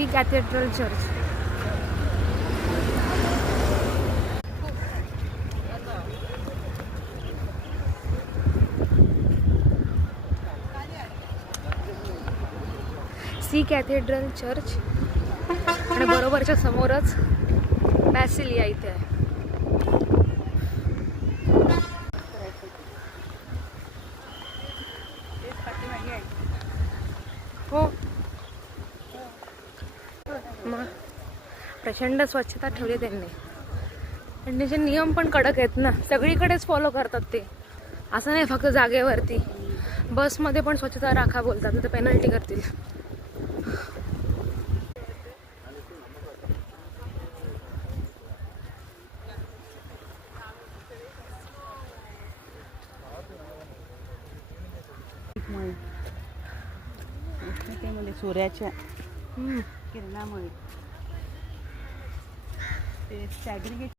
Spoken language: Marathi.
C Cathedral church. Se Cathedral church आणि बरोबरच्या समोरच बॅसिलिया इथे आहे. हो, मग प्रचंड स्वच्छता ठेवली त्यांनी. आणि त्याचे नियम पण कडक आहेत ना, सगळीकडेच फॉलो करतात ते. असं नाही फक्त जागेवरती, बसमध्ये पण स्वच्छता राखा बोलतात, तर पेनल्टी करतील. उष्णतेमुळे सूर्याच्या किरणामुळे ते सॅग्रिगेट